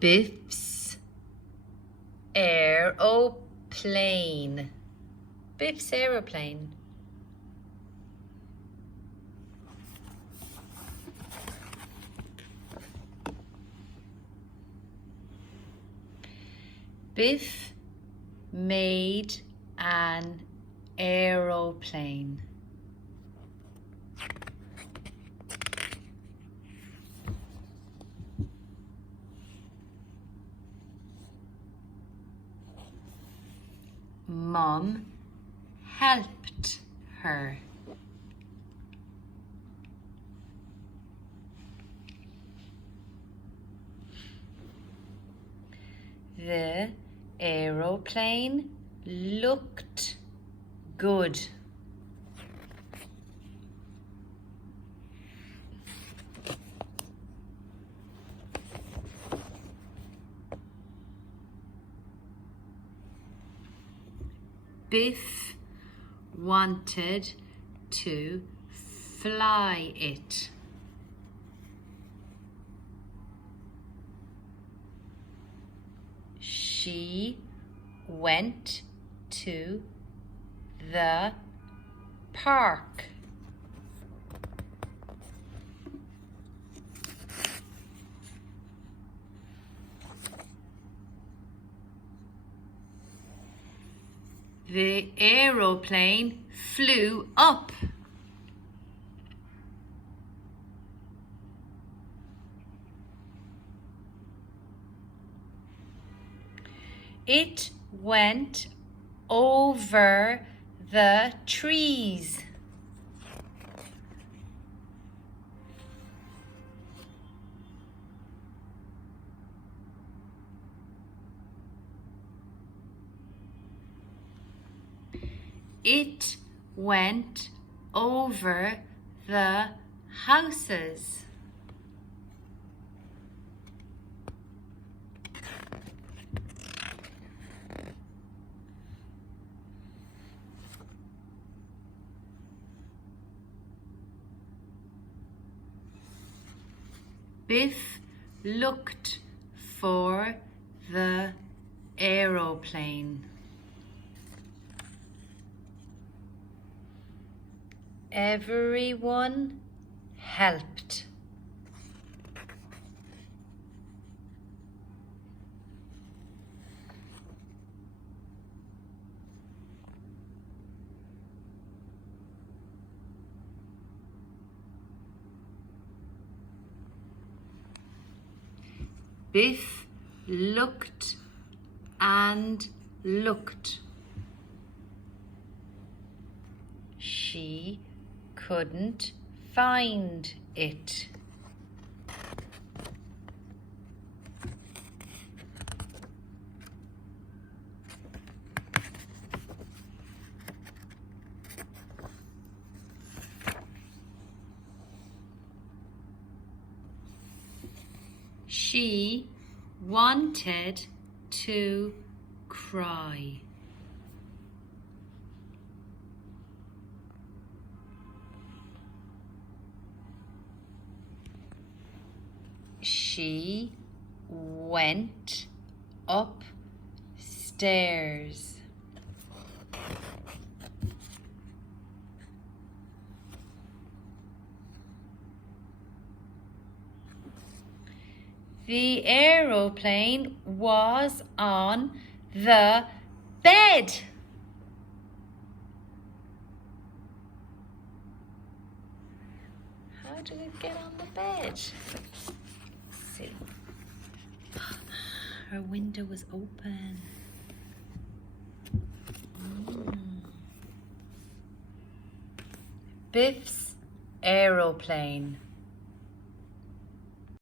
Biff's aeroplane. Biff's aeroplane. Biff made an aeroplane. Mom helped her. The aeroplane looked good. Biff wanted to fly it. She went to the park. The aeroplane flew up. It went over the trees. It went over the houses. Biff looked for the aeroplane. Everyone helped. Biff looked and looked. She couldn't find it. She wanted to cry. She went upstairs. The aeroplane was on the bed. How did it get on the bed? Let's see. Her window was open. Biff's aeroplane.